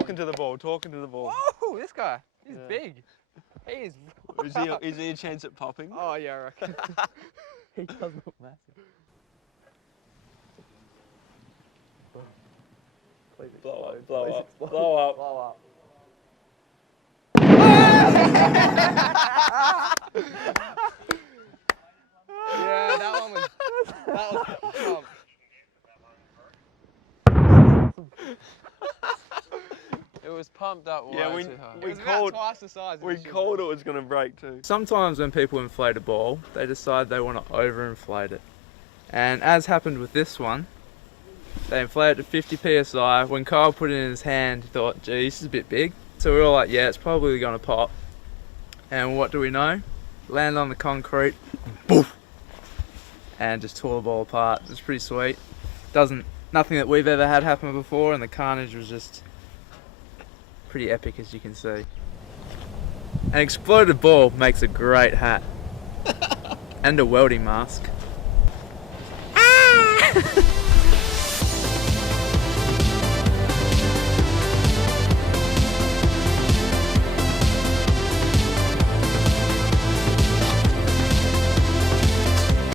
talking to the ball, talking to the ball. Whoa, this guy, he's big. He is. Is he a chance at popping? Oh yeah, I reckon. He does look massive. Please Blow explode. up, blow Please up, explode. blow up. Blow up. Yeah, that one was. It was pumped up way Yeah, too high. we It was called- about twice the size. We called it was going to break too. Sometimes when people inflate a ball, they decide they want to overinflate it. And as happened with this one, they inflated it to 50 psi. When Kyle put it in his hand, he thought, gee, this is a bit big. So we were all like, yeah, it's probably going to pop. And what do we know? Landed on the concrete, boof, and just tore the ball apart. It was pretty sweet. Nothing that we've ever had happen before, and the carnage was just pretty epic, as you can see. An exploded ball makes a great hat and a welding mask.